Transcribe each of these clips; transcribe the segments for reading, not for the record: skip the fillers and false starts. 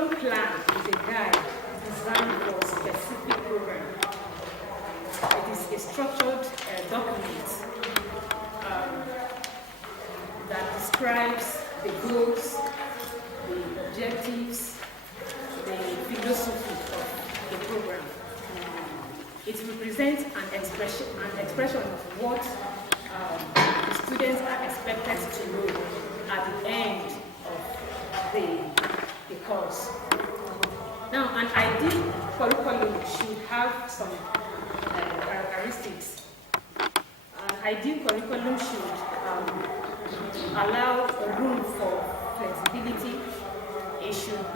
curriculum plan is a guide designed for a specific program. It is a structured document that describes the goals, the objectives, the philosophy of the program. It represents an expression of what the students are expected to know at the end of the course. Now, an ideal curriculum should have some characteristics. An ideal curriculum should allow room for flexibility. It should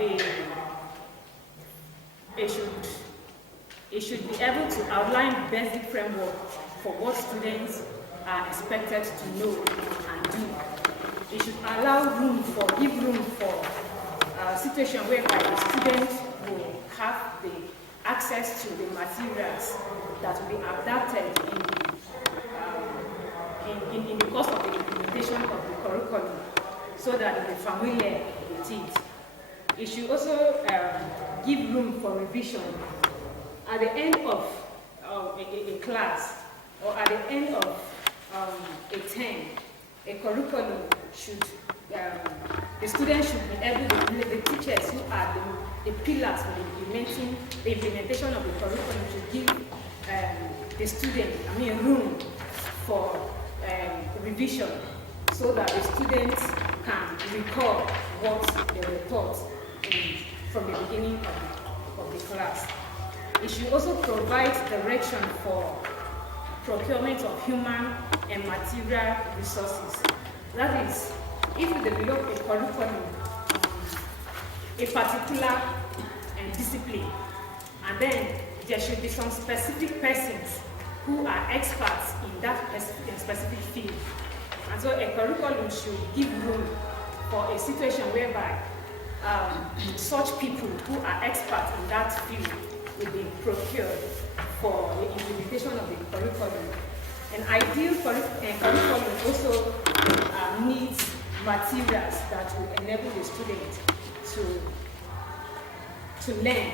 be able to outline basic framework for what students are expected to know and do. It should give room for a situation whereby the student will have the access to the materials that will be adapted in the course of the implementation of the curriculum, so that they are familiar with it. It should also give room for revision. At the end of a class, or at the end of a term, a curriculum should, the students should be able to, the teachers who are the pillars for the implementation of the curriculum should give the student, room for revision, so that the students can recall what they were taught from the beginning of the class. It should also provide direction for procurement of human and material resources. That is, if we develop a curriculum, a particular discipline, and then there should be some specific persons who are experts in that specific field. And so a curriculum should give room for a situation whereby such people who are experts in that field will be procured for the implementation of the curriculum. An ideal curriculum also needs materials that will enable the student to learn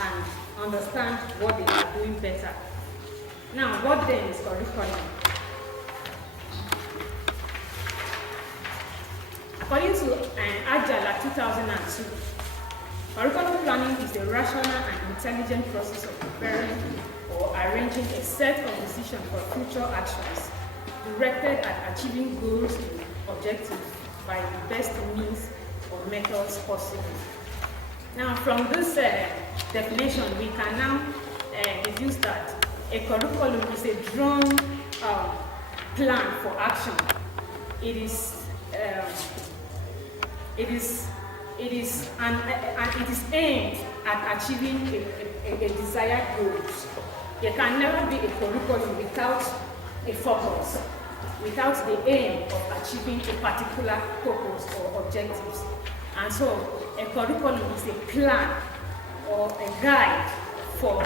and understand what they are doing better. Now, what then is curriculum? According to Agile 2002, curriculum planning is the rational and intelligent process of preparing or arranging a set of decisions for future actions directed at achieving goals and objectives by the best means or methods possible. Now, from this definition, we can now deduce that a curriculum is a drawn plan for action. It is aimed at achieving a desired goals. There can never be a curriculum without a focus, without the aim of achieving a particular purpose or objectives. And so, a curriculum is a plan or a guide for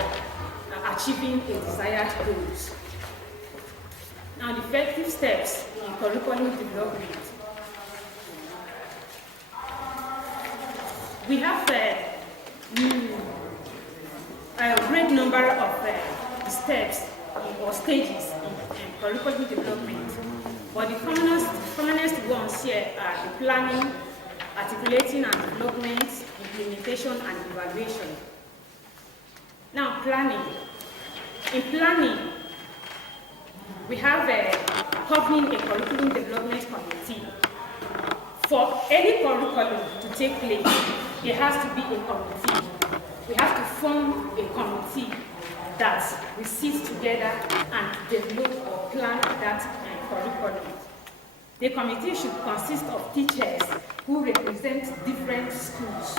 achieving a desired goals. Now, the effective steps in curriculum development. We have a great number of steps or stages in curriculum development, but the commonest ones here are the planning, articulating and development, implementation and evaluation. Now, planning. In planning, we have governing a curriculum development committee. For any curriculum to take place, there has to be a committee. We have to form a committee that we sit together and develop or plan that curriculum. The committee should consist of teachers who represent different schools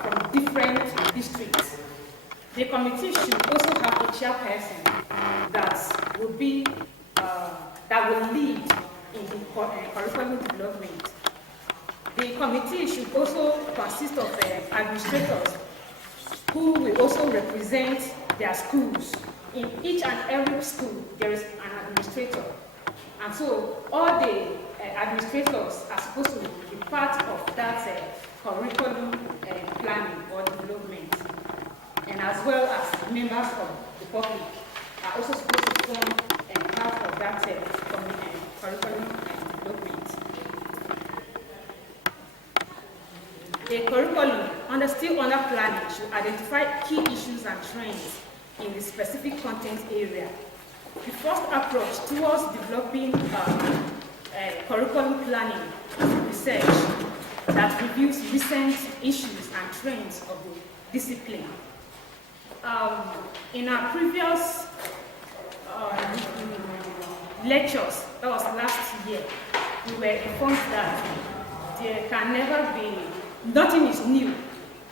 from different districts. The committee should also have a chairperson that will lead in the curriculum development. The committee should also consist of administrators who will also represent their schools. In each and every school, there is an administrator. And so all the administrators are supposed to be part of that curriculum A curriculum still under planning should identify key issues and trends in the specific content area. The first approach towards developing curriculum planning is research that reviews recent issues and trends of the discipline. In our previous lectures, that was last year, we were informed that there can never be, nothing is new.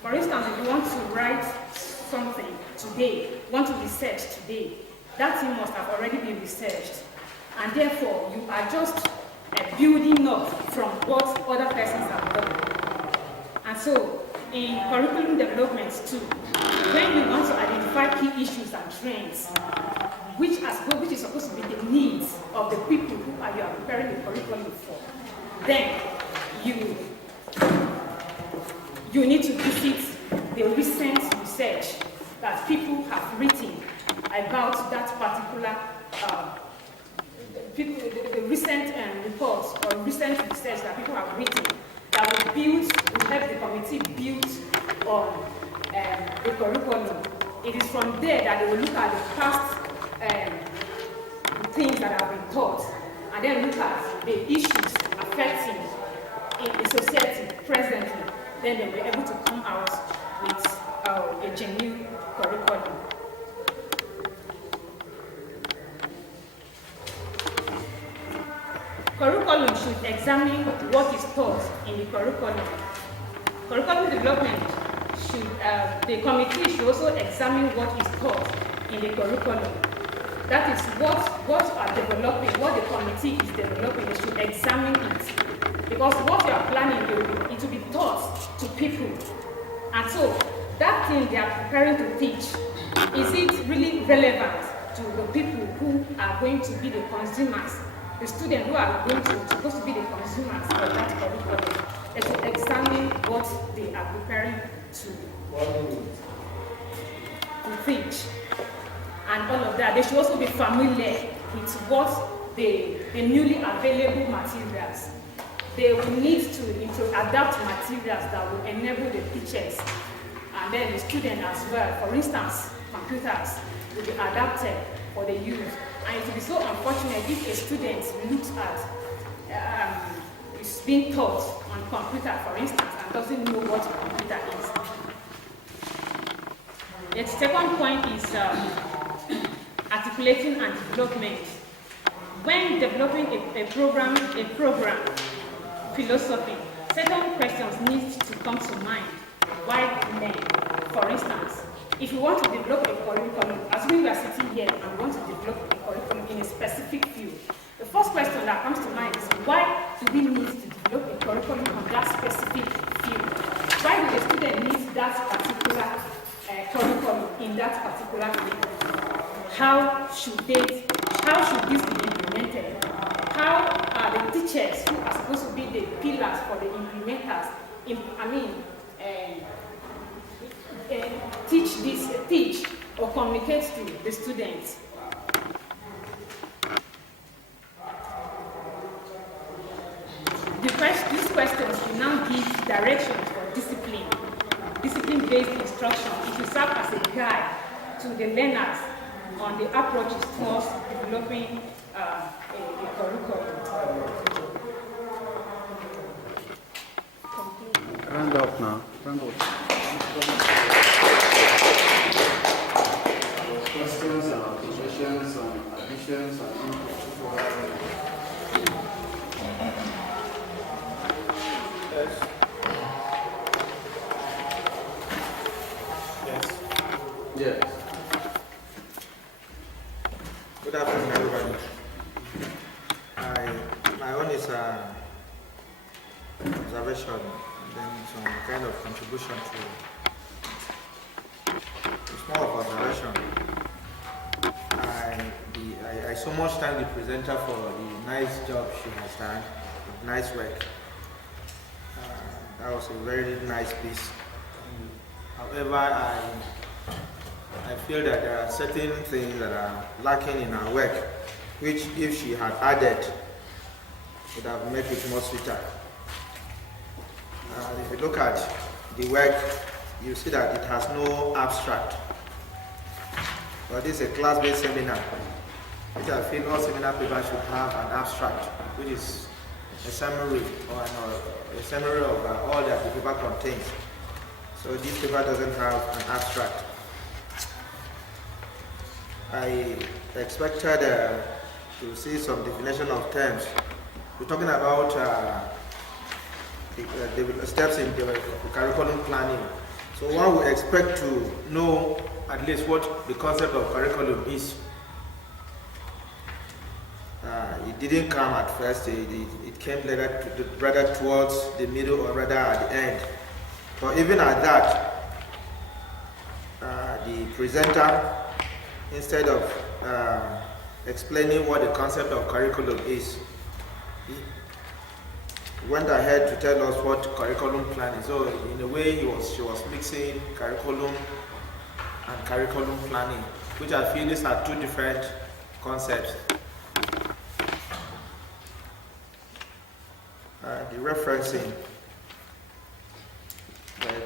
For instance, if you want to write something today, want to research today, that thing must have already been researched. And therefore, you are just building up from what other persons have done. And so, in curriculum development too, when you want to identify key issues and trends, which is supposed to be the needs of the people who you are preparing the curriculum for, then you need to visit the recent research that people have written about that particular the recent reports or recent research that people have written that will help the committee build on the curriculum. It is from there that they will look at the past things that have been taught and then look at the issues affecting the society presently. Then they will be able to come out with a genuine curriculum. Curriculum should examine what is taught in the curriculum. Curriculum development the committee should also examine what is taught in the curriculum. That is what are developing, what the committee is developing, they should examine it. Because what you are planning, it will be taught to people. And so, that thing they are preparing to teach, is it really relevant to the people who are going to be the consumers? The students who are supposed to be the consumers of that curriculum, they should examine what they are preparing to teach. And all of that. They should also be familiar with what the newly available materials. They will need to adapt materials that will enable the teachers and then the students as well. For instance, computers will be adapted for the use. And it will be so unfortunate if a student looks at, is being taught on computer, for instance, and doesn't know what a computer is. The second point is articulating and development. When developing a program philosophy, certain questions need to come to mind. Why learn? For instance, if you want to develop a curriculum, as we are sitting here and we want to develop a curriculum in a specific field, the first question that comes to mind is why do we need to develop a curriculum on that specific field? Why do the student need that particular curriculum in that particular field? How should this be implemented? How are the teachers who are supposed to be the pillars for the implementers, teach or communicate to the students? These questions will now give directions for discipline-based instruction. It will serve as a guide to the learners on the approaches towards developing a curriculum. Round up now. Round up. Questions and observations and additions and inputs. Yes. Yes. Good afternoon, everybody. My own is observation and then some kind of contribution to. It's more of observation. I so much thank the presenter for the nice job she has done, nice work. That was a very nice piece. However, I feel that there are certain things that are lacking in her work, which if she had added, would have made it more sweeter. If you look at the work, you see that it has no abstract. But this is a class-based seminar, which I feel all seminar papers should have an abstract, which is a summary a summary of all that the paper contains. So this paper doesn't have an abstract. I expected to see some definition of terms. We're talking about the steps in the curriculum planning. So one would expect to know at least what the concept of curriculum is. It didn't come at first, it came rather towards the middle or rather at the end. But even at that, the presenter, instead of explaining what the concept of curriculum is, he went ahead to tell us what curriculum planning is. So in a way, she was mixing curriculum and curriculum planning, which I feel these are two different concepts. The referencing,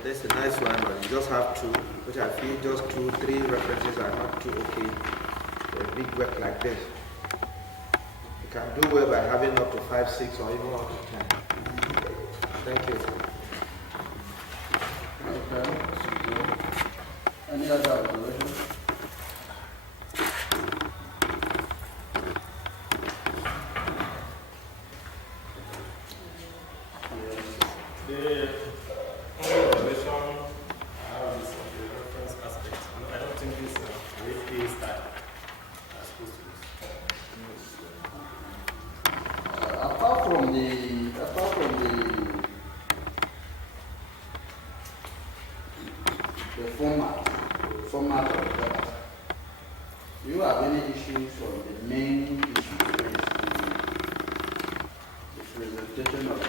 that's a nice one, but you just have two, which I feel just 2, 3 references are not too okay for a big work like this. You can do well by having up to 5, 6, or even up to 10. Thank you. Okay. Any other observations? The format of that. Do you have any issues on the main issue, the presentation of the,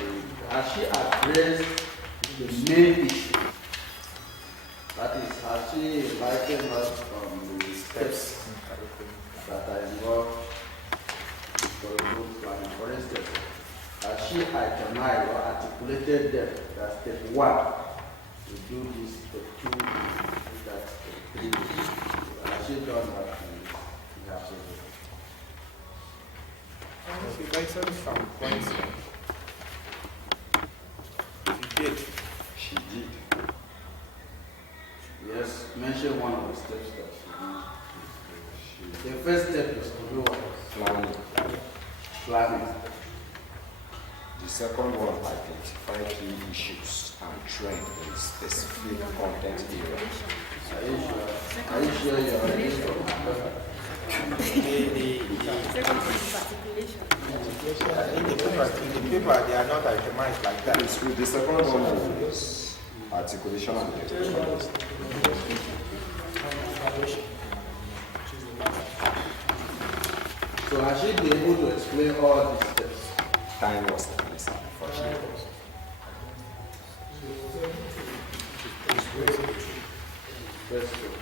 has she addressed the main issue? That is, has she enlightened us from the steps that are involved in curriculum planning? For instance, has she itemized or articulated them that step 1 to do this, step 2 to do that, step 3? Has she done that? We have to do. She mentioned some points. She did. She did. Yes, mention one of the steps that she did. The first step is to do what? Planning. The second one, identify key issues and trend in specific content area. Are you sure? Are you sure you are ready for that? Second one is articulation. In the paper, they are not itemized like that. The second one is articulation and identification. So has she been able to explain all these steps? Time was missing, unfortunately. First step.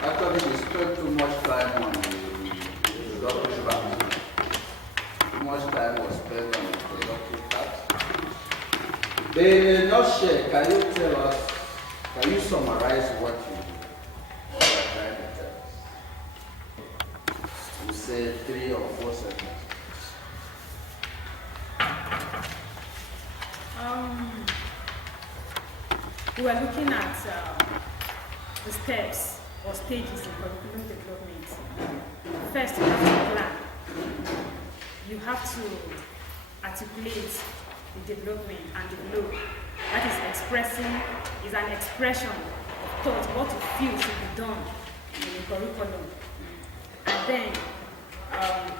Actually, we spent too much time on the productive part. Too much time was spent on the productive part. In a nutshell, can you tell us, can you summarize what you are trying to tell us? You say 3 or 4 sentences. We were looking at the steps or stages in curriculum development. First, you have to plan. You have to articulate the development and develop. That is is an expression of thought, what you feel should be done in the curriculum. And then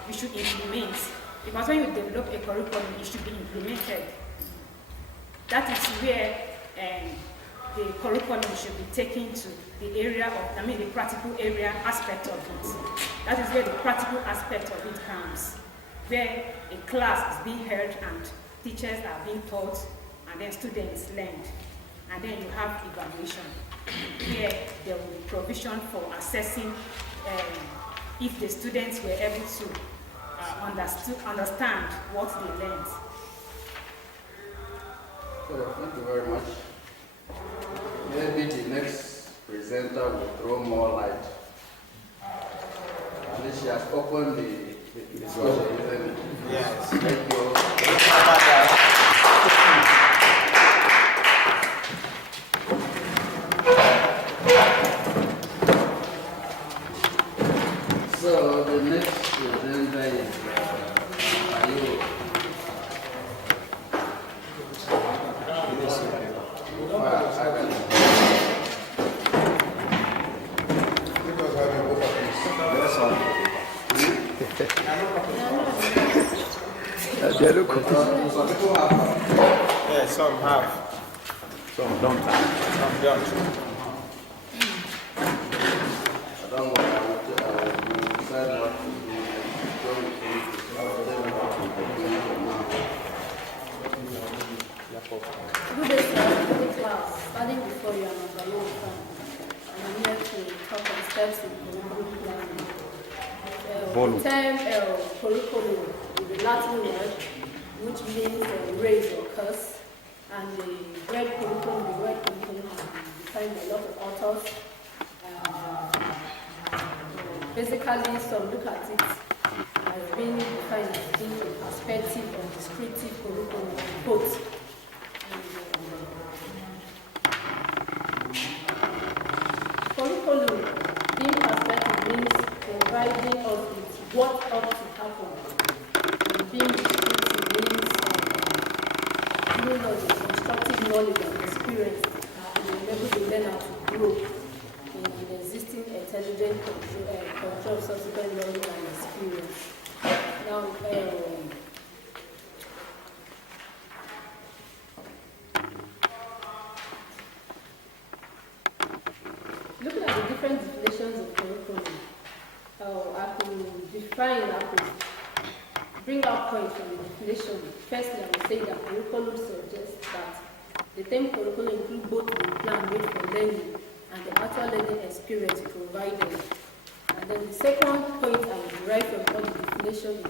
you should implement. Because when you develop a curriculum, it should be implemented. That is where the curriculum should be taken to the area of, the practical area aspect of it. That is where the practical aspect of it comes, where a class is being held and teachers are being taught and then students learned. And then you have evaluation, where there will be provision for assessing if the students were able to understand what they learned. Thank you very much. Maybe the next presenter will throw more light. At least she has opened the discussion, isn't it? Yes. Thank you. So the next presenter is Ayo. Yeah, some have. Some don't. Some don't. I don't know. I will decide what to do. So we can Good day, sir. Good class. Starting before you, I'm a biology and I'm here to talk on steps in curriculum planning. The term curriculum is a Latin word which means raise or curse, and the word curriculum has been defined by a lot of authors. Basically, some look at it as being defined as being a perspective or descriptive curriculum, quote. Curriculum, being perspective, means providing us with what ought to happen. And being descriptive means giving us the constructive knowledge and experience to enable the learner to grow in an existing intelligent control of subsequent knowledge and experience. Now, looking at the different definitions of curriculum, I could bring out points from the definition. Firstly, I would say that curriculum suggests that the term curriculum includes both the plan made for learning and the actual learning experience provided. And then the second point I would derive from all the definition is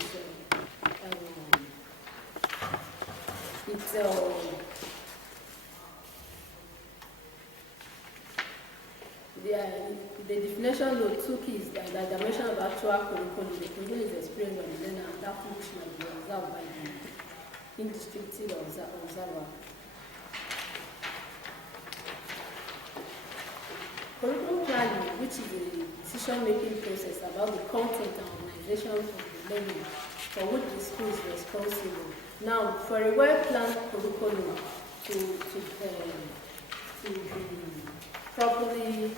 the definition of two keys, the dimension of actual curriculum. The curriculum is experienced by the learner, and that which might be observed by the instructed observer. Curriculum planning, which is a decision-making process about the content and organization of the learning for which the school is responsible. Now, for a well-planned curriculum to be properly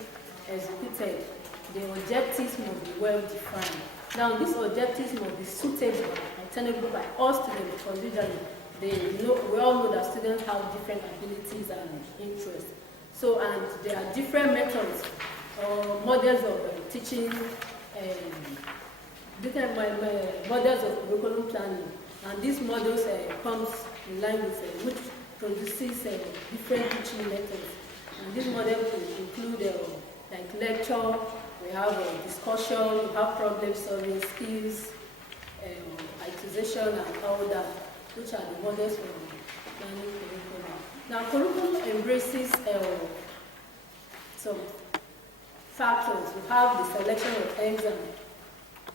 executed, the objectives must be well defined. Now, these objectives must be suitable and attainable by all students, because usually we all know that students have different abilities and interests. So, and there are different methods or models of teaching, different models of curriculum planning, and these models comes in line with which produces different teaching methods. And these models include like lecture, we have discussion, we have problem solving skills, acquisition and all that, which are the models for planning curriculum. Now, curriculum embraces some factors. We have the selection of aims and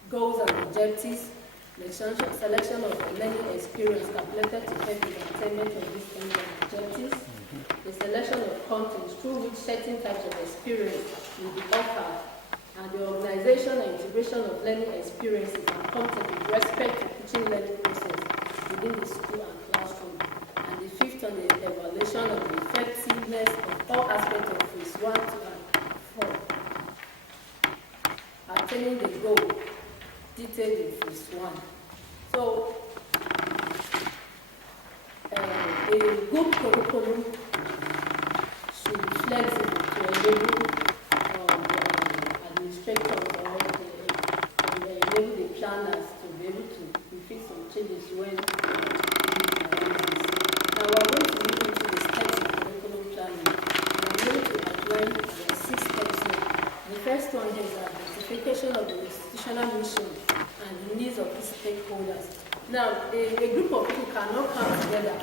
goals and objectives, the selection of the learning experience calculated to help the attainment of these aims and objectives, the selection of content through which certain types of experience will be offered, and the organization and integration of learning experiences and content with respect to teaching learning process within the school and classroom. And the fifth on the evaluation of the effectiveness of all aspects of phase 1, 2, and 4. Attaining the goal detailed in phase 1. So, a good curriculum should be flexible to enable administrators or enable the planners to be able to reflect some changes when now we're going to move into the steps of curriculum planning. I'm going to outline the 6 steps here. The first one is identification of the institutional mission and the needs of its stakeholders. Now, a group of people cannot come together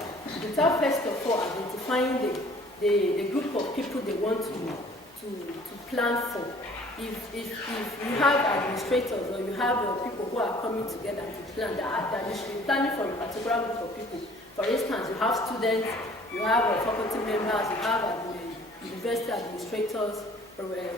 without first of all identifying the group of people they want to plan for. If you have administrators or you have people who are coming together to plan, that you should be planning for a particular group of people. For instance, you have students, you have faculty members, you have university administrators,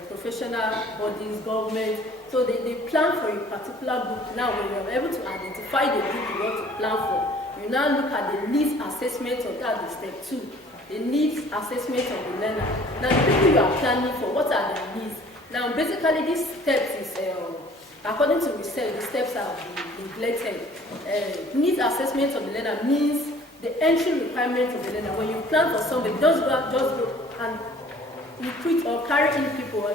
professional bodies, government. So they plan for a particular group. Now, when you're able to identify the group you want to plan for, you now look at the needs assessment of that is step 2. The needs assessment of the learner. Now, the people you are planning for, what are their needs? Now, basically, these steps is, according to research, the steps are neglected. Needs assessment of the learner means the entry requirements of the learner. When you plan for somebody, just go and recruit or carry in people,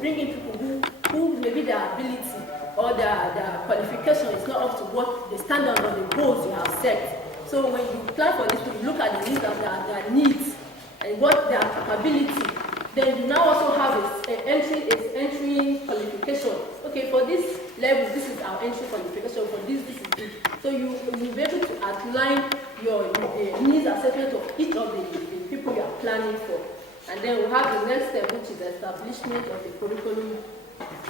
bring in people who maybe their ability or their qualification is not up to what the standard or the goals you have set. So when you plan for this, you look at the needs of their needs and what their capability. Then you now also have its entry qualification. Okay, for this level, this is our entry qualification. For this is this. So you will be able to outline your needs assessment of each of the people you are planning for. And then we have the next step, which is the establishment of the curriculum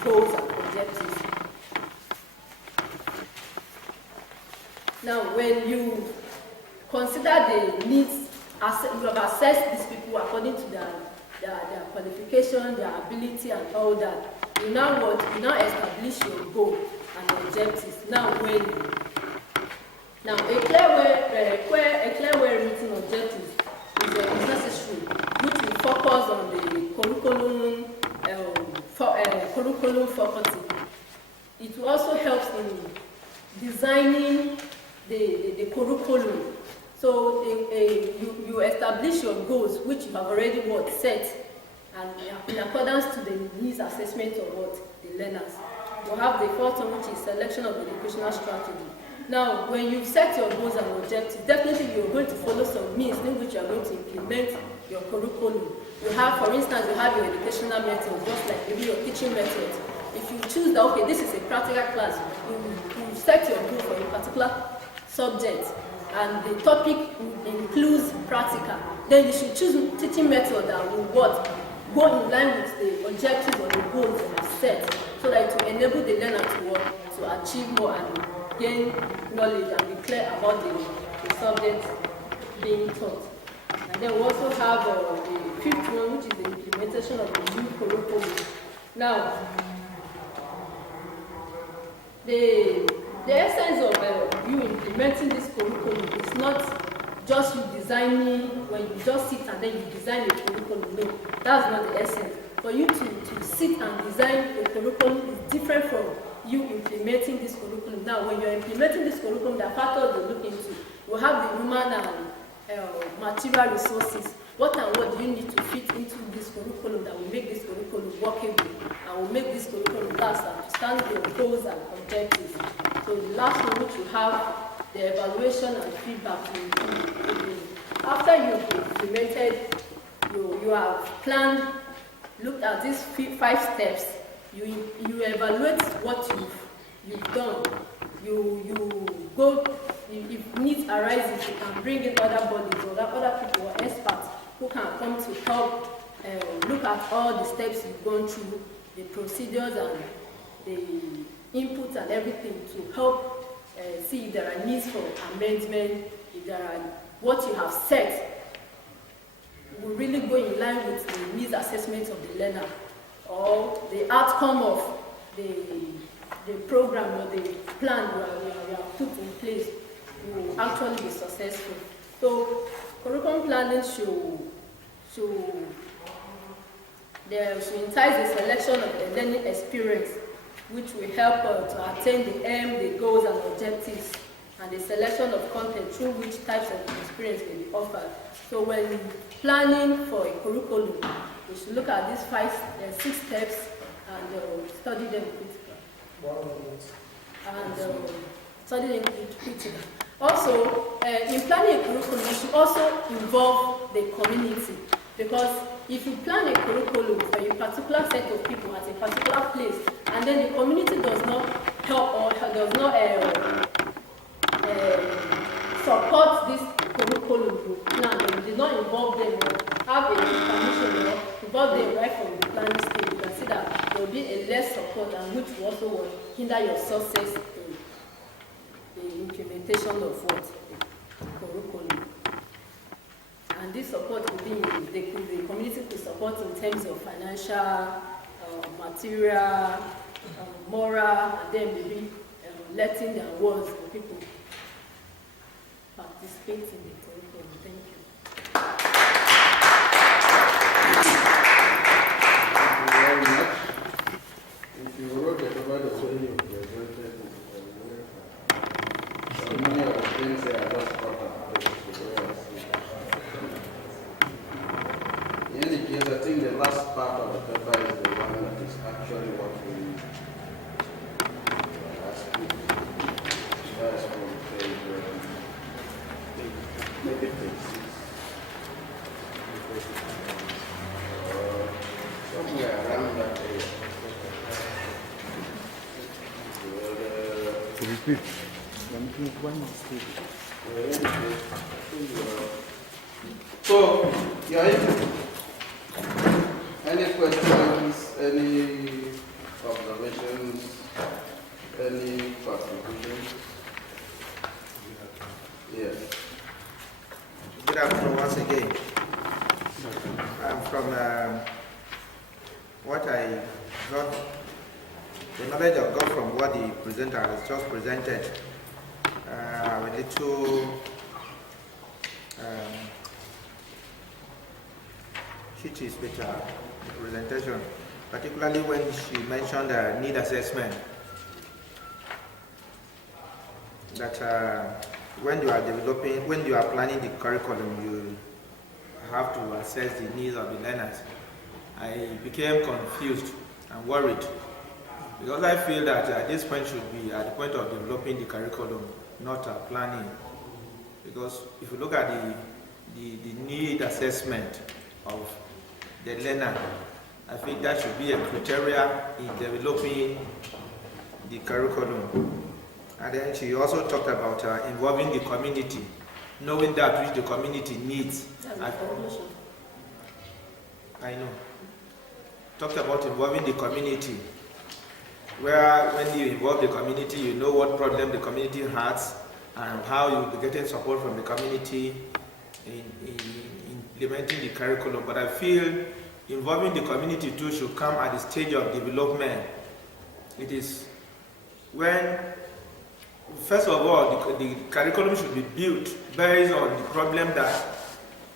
goals and objectives. Now, when you consider the needs, you have assessed these people according to their qualification, their ability, and all that. You now establish your goal and objectives. Now, a clear way written objectives is necessary, which will focus on the curriculum faculty. It will also help in designing the curriculum. So you establish your goals, which you have already set, and in accordance to the needs assessment of the learners. You have the fourth one, which is selection of educational strategy. Now, when you set your goals and objectives, definitely you're going to follow some means in which you are going to implement your curriculum. You have, for instance, you have your educational methods, just like maybe your teaching methods. If you choose that, okay, this is a practical class, you set your goal for a particular subject, and the topic includes practical, then you should choose a teaching method that will go in line with the objectives or the goals you have set, so that it will enable the learner to achieve more and gain knowledge and be clear about the subject being taught. And then we also have the fifth one, which is the implementation of the new curriculum. Now, the essence of you implementing this curriculum is not just you designing, when you just sit and then you design the curriculum. No, that's not the essence. For you to sit and design the curriculum is different from you implementing this curriculum. Now, when you're implementing this curriculum, there are factors you look into. You have the human and material resources. What and what do you need to fit into this curriculum that will make this curriculum workable and will make this curriculum last and stand your goals and objectives. So the last one, which you have the evaluation and feedback to improve. After you've implemented, you have planned, looked at these 5 steps, you evaluate what you've done. You go, if needs arises, you can bring in other bodies or other people or experts who can come to help look at all the steps you've gone through, the procedures and the inputs and everything to help see if there are needs for amendment, if there are what you have set will really go in line with the needs assessment of the learner or the outcome of the program or the plan you have put in place will actually be successful. So curriculum planning should entice the selection of the learning experience, which will help to attain the aim, the goals and objectives, and the selection of content through which types of experience may be offered. So when planning for a curriculum, we should look at these 6 steps and study them critically. Study them critically. Also, in planning a curriculum, you should also involve the community, because if you plan a curriculum for a particular set of people at a particular place, and then the community does not help or does not support this curriculum you plan, and you did not involve them or have a permission or involve them right from the planning stage, you can see that there will be a less support, and which will also will hinder your success in the implementation of what? Curriculum. And this support will be in the community could support in terms of financial, material, moral, and then maybe letting their words for people participate in the curriculum. Thank you. Thank you very much. If you wrote it over the way you presented, so many of the things they are just part of the way I see it. In any case, I think the last part of the paper is the one that is actually what we ask you. That is from page, maybe page 6. Somewhere around that area. Repeat. One mistake. So, any questions, any observations, any contributions? Yes. Good afternoon once again. From what I got, the knowledge I got from what the presenter has just presented, a little cheaties with her presentation, particularly when she mentioned need assessment. That when you are planning the curriculum, you have to assess the needs of the learners. I became confused and worried because I feel that at this point should be at the point of developing the curriculum, not planning. Because if you look at the need assessment of the learner, I think that should be a criteria in developing the curriculum. And then she also talked about involving the community, knowing that which the community needs. I know. Talked about involving the community, where when you involve the community, you know what problem the community has and how you'll be getting support from the community in implementing the curriculum. But I feel involving the community too should come at the stage of development. It is when, first of all, the curriculum should be built based on the problem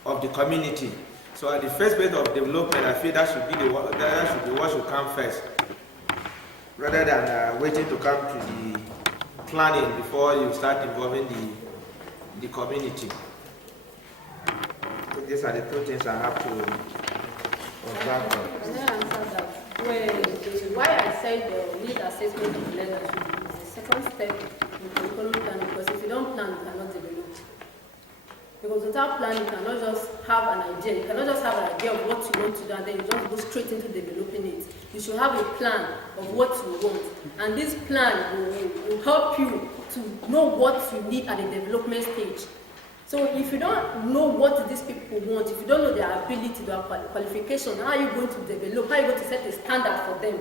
of the community. So at the first phase of development, I feel that should be what should come first, rather than waiting to come to the planning before you start involving the community. So these are the two things I have to observe. Can I answer that? Why I said the need assessment of learners is the second step in curriculum planning, because if you don't plan, you cannot develop. Because without planning, you cannot just have an idea. You cannot just have an idea of what you want to do and then you just go straight into developing it. You should have a plan of what you want. And this plan will help you to know what you need at the development stage. So if you don't know what these people want, if you don't know their ability, their qualification, how are you going to develop? How are you going to set a standard for them?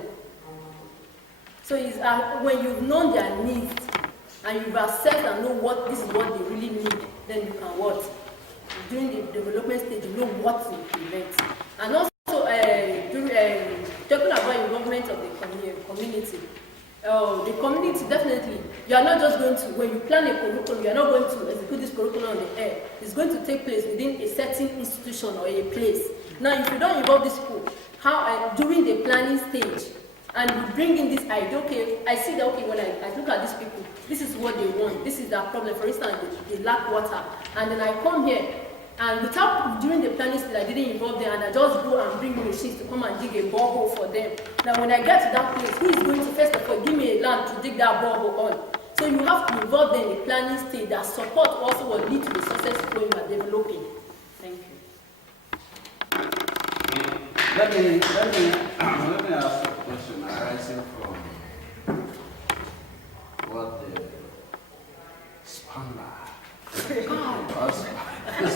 So it's, when you've known their needs and you've assessed and know what this is what they really need, then you can what? During the development stage, you know what to implement. And also, talking about involvement of the community. The community, definitely, you are not just going to, when you plan a curriculum, you are not going to execute this curriculum on the air. It's going to take place within a certain institution or a place. Now, if you don't involve these people, how during the planning stage, and you bring in this idea, okay, I see that, okay, when I look at these people, this is what they want, this is their problem. For instance, they lack water. And then I come here, and without, during the planning stage, I didn't involve them, and I just go and bring machines to come and dig a borehole for them. Now, when I get to that place, who is going to, first of all, give me a land to dig that borehole on? So you have to involve them in the planning stage. That support also will lead to the success flow you are developing. Thank you. Let me ask a question arising from what the spanner Very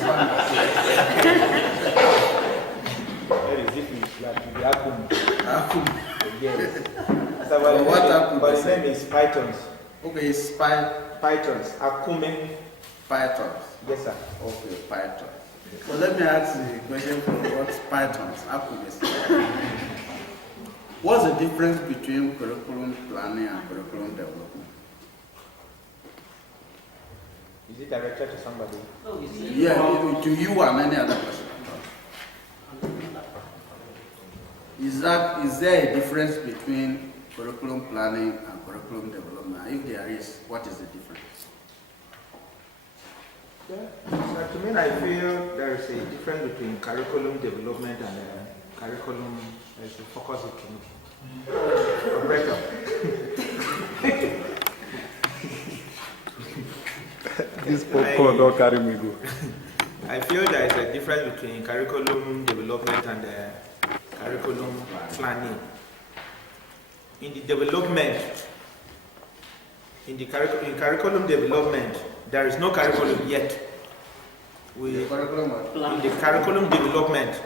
different, like the Akum. Akum. Yes. But what Akum But is his name is Pythons. Okay, it's Pythons. Akume. pythons. Yes, sir. Okay, python. So let me ask you a question from what's pythons? Akum is. What's the difference between curriculum planning and curriculum development? Is it directed to somebody? Yeah, to you and any other person. Is there a difference between curriculum planning and curriculum development? If there is, what is the difference? Yeah. So to me, I feel there is a difference between curriculum development and curriculum as a focus it to operator. This popcorn don't carry me go. I feel there is a difference between curriculum development and curriculum planning. In the development, in curriculum development, there is no curriculum yet. In the curriculum development,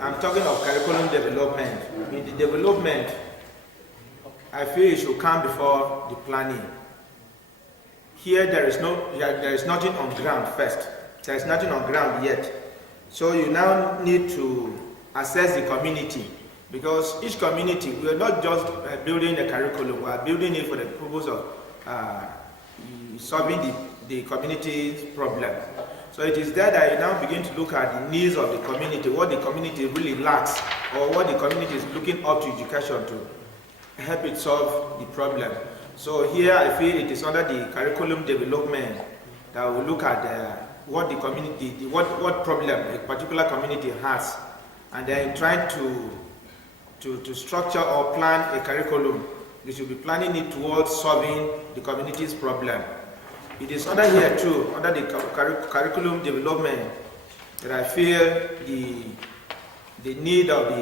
I'm talking of curriculum development. In the development, I feel it should come before the planning. Here there is nothing on ground first. There is nothing on ground yet. So you now need to assess the community, because each community, we are not just building a curriculum, we are building it for the purpose of solving the community's problem. So it is there that you now begin to look at the needs of the community, what the community really lacks, or what the community is looking up to education to help it solve the problem. So here I feel it is under the curriculum development that we look at what the community, what problem a particular community has, and then trying to structure or plan a curriculum. We should be planning it towards solving the community's problem. It is under here too, under the curriculum development, that I feel the need of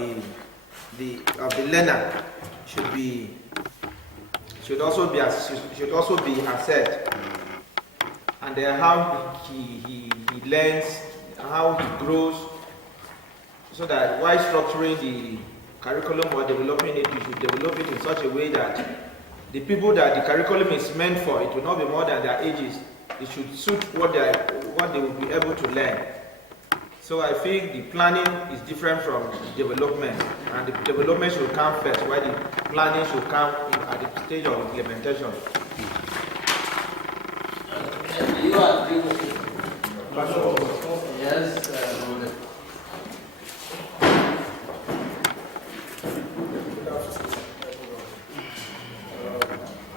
the learner should also be assessed, and then how he learns, how he grows, so that while structuring the curriculum or developing it, you should develop it in such a way that the people that the curriculum is meant for, it will not be more than their ages. It should suit what they will be able to learn. So I think the planning is different from development, and the development should come first, while the planning should come at the stage of implementation. You agree with it? Yes.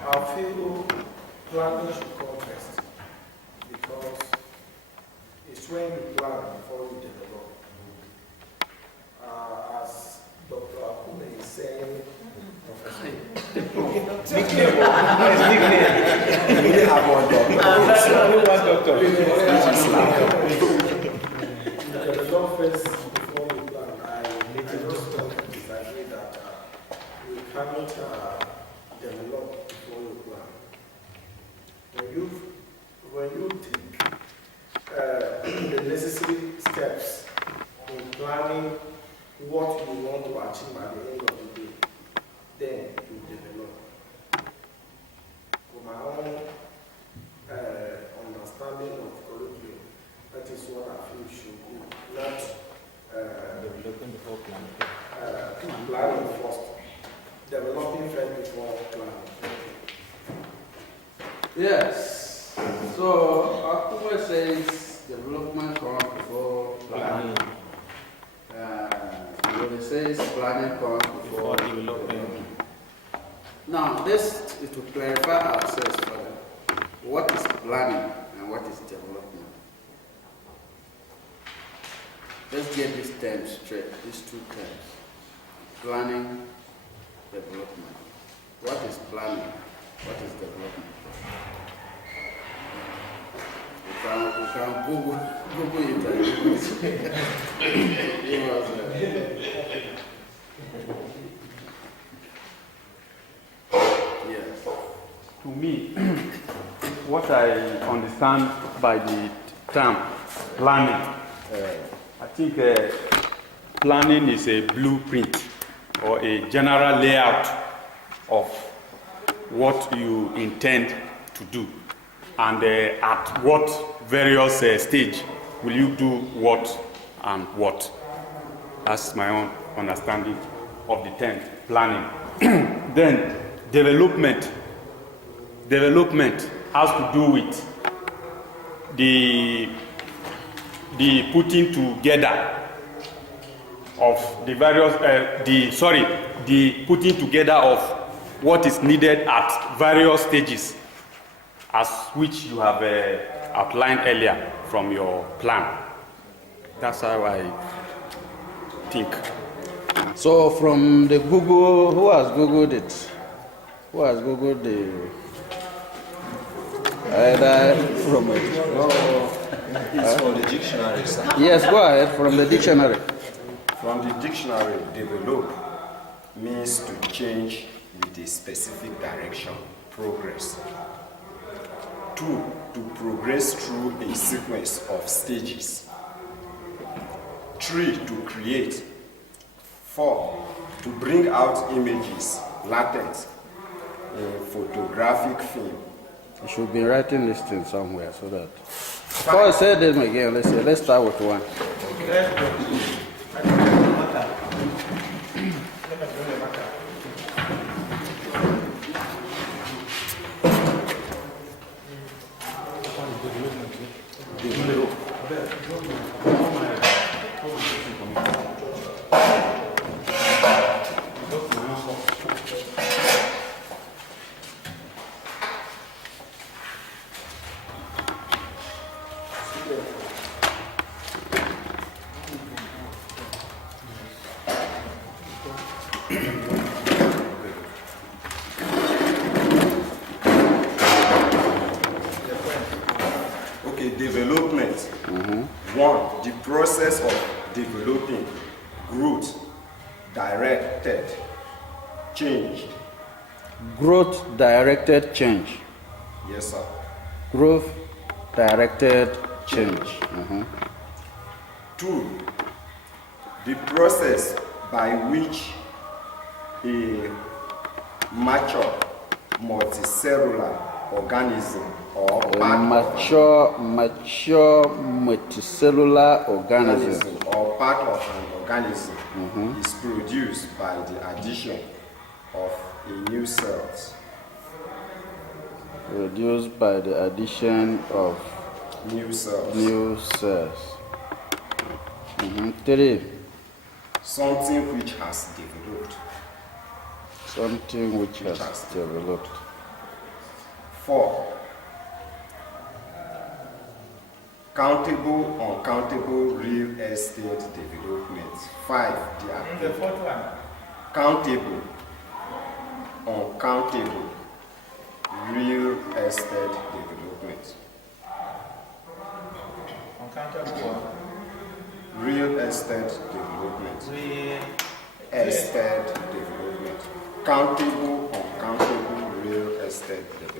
I feel planning should come first, because it's when you plan before you develop. As Dr. Akume is saying, Professor. Nickname. We only have one doctor. You develop first before you plan. I just disagree that we cannot develop before you plan. When you take the necessary steps in planning what you want to achieve at the end of the day, then you develop. For my own understanding of curriculum, that is what I feel should be, not Developing before planning. planning first, developing first before planning. Yes. So Akume says development comes before planning. What it says planning comes before development. Now, this is to clarify ourselves further. What is planning and what is development? Let's get these terms straight, these two terms. Planning, development. What is planning? What is development? We can Google it. To me, what I understand by the term, planning. I think planning is a blueprint or a general layout of what you intend to do, and at what various stage will you do what and what. That's my own understanding of the term planning. Then development. Development has to do with the putting together of the various the putting together of what is needed at various stages, as which you have outlined earlier from your plan. That's how I think. So from the Google, who has Googled it? Who has Googled the from it? It's from the dictionary, sir. Yes, go ahead, from the dictionary. From the dictionary, develop means to change with a specific direction, progress. 2, to progress through a sequence of stages. 3, to create. 4, to bring out images latent in photographic film. You should be writing this thing somewhere so that. Before I say them again, let's start with 1. Development. 1, the process of developing, growth, directed, change. Growth directed change. Yes, sir. Growth directed change. 2, the process by which a mature multicellular organism or mature multicellular organism or part of an organism is produced by the addition of a new cells. Produced by the addition of new cells. New cells. 3. Something which has developed. Something which has developed. 4. Countable, uncountable real estate development. 5. The 4th one. Countable, uncountable real estate development. Uncountable what? Real estate development. Estate development. Countable, uncountable real estate development.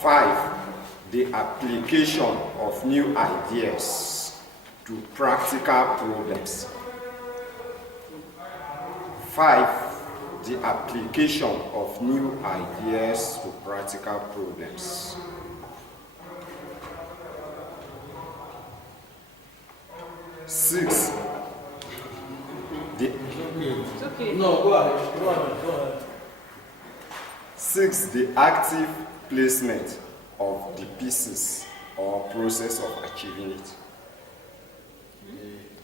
Five, the application of new ideas to practical problems. 5, the application of new ideas to practical problems. 6, It's okay. No, go ahead. 6, the active placement of the pieces or process of achieving it.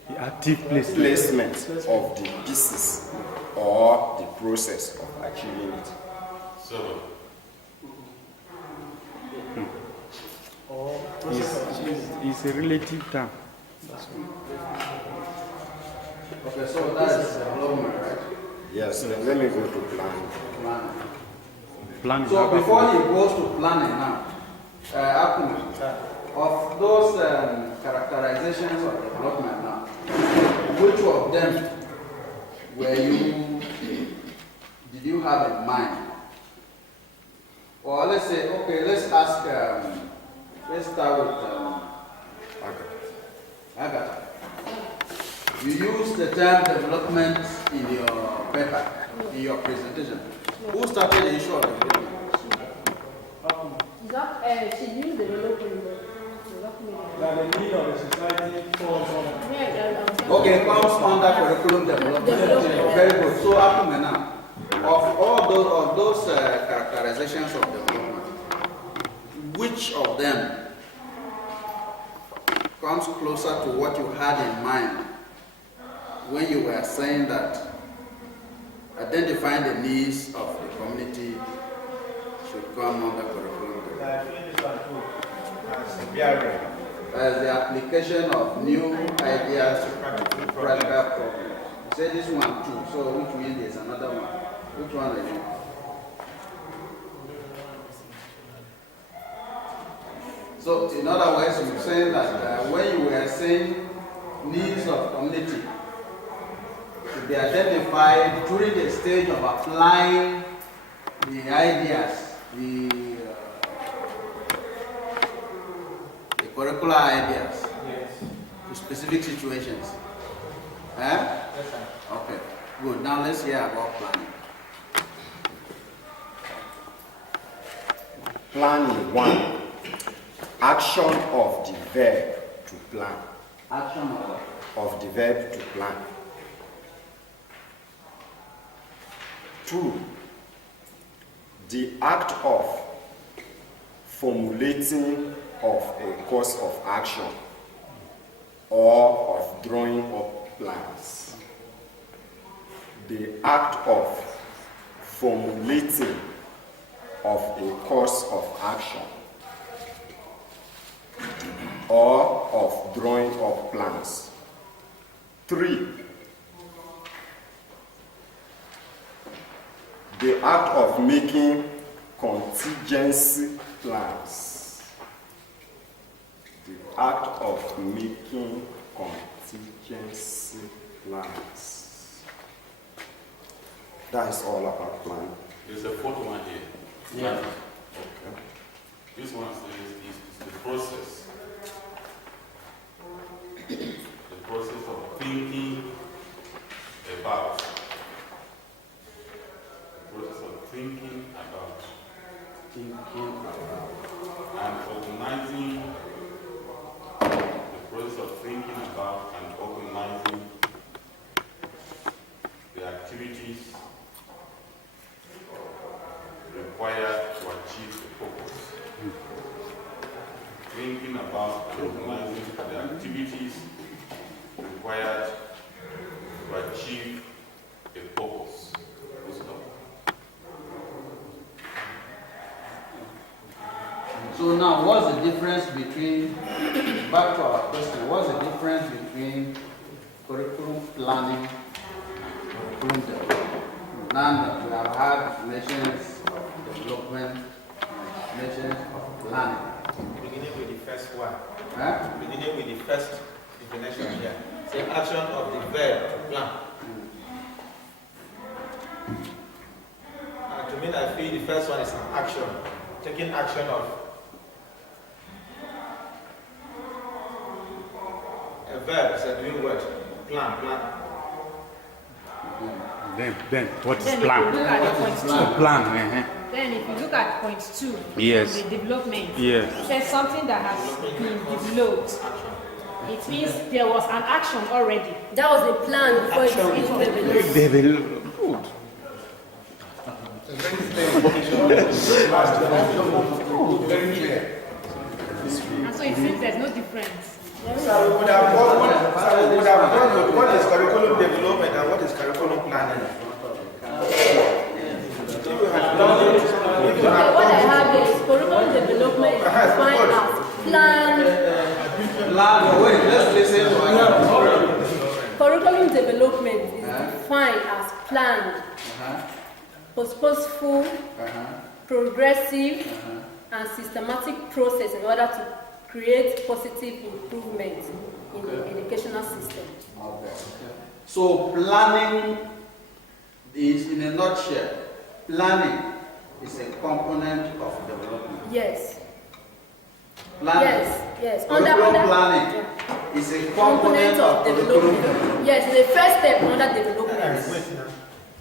The active placement. Placement of the pieces or the process of achieving it. So, It's a relative term. Okay, so that's development, right? Yes, then let me go to planning. Planning. So before he goes to planning now, of those characterizations of development now, which of them did you have in mind? Or let's say, okay, let's ask, let's start with Agatha. You use the term development in your paper, in your presentation. Who started the issue of development? She used development. That the need of the society falls on. Okay, comes under curriculum development. Very good. So, up to now, of all those characterizations of development, which of them comes closer to what you had in mind when you were saying that identifying the needs of the community should come under curriculum development? As the application of new ideas to practical problems. You say this one too, so which means there's another one. Which one is it? So, in other words, you're saying that when you were saying needs of community to be identified during the stage of applying the ideas, the curricular ideas to specific situations. Yes, sir. Okay, good. Now let's hear about planning. Planning 1. Action of the verb to plan. Action of the verb to plan. 2. The act of formulating of a course of action or of drawing up plans. The act of formulating of a course of action or of drawing up plans. 3. The act of making contingency plans. The act of making contingency plans. That is all about planning. There's a fourth one here. Yeah. Okay. This one is the process. The process of thinking about. The process of thinking about. And organizing. The process of thinking about and organizing the activities required to achieve the purpose. Thinking about and organizing the activities required to achieve a purpose. So now, what's the difference between, back to our question, what's the difference between curriculum planning and curriculum development? Now that we have had definitions of development, definitions of planning. Beginning with the first one. Huh? Beginning with the first definition here. Say action of the verb to plan. And to me, I feel the first one is an action. Taking action of a verb, so doing what? Plan. Then what is Then plan? if you look at point The 2, plan. then if you look at point 2, Yes. the development, Yes. it says something that has been developed. It means there was an action already. That was the plan before it was developed. They will. Good. Very clear. And so it seems there's no difference. So we would have gone with what is curriculum development and what is curriculum planning. What I have here is curriculum development is defined as plan. Wait, let's listen to Curriculum development is defined as planned, purposeful, progressive, and systematic process in order to create positive improvement in the educational system. Okay. So planning is, in a nutshell, planning is a component of development. Yes. Planning. Yes. Curriculum planning is a component of development. development. Yes, it's the first step under development. Wait now.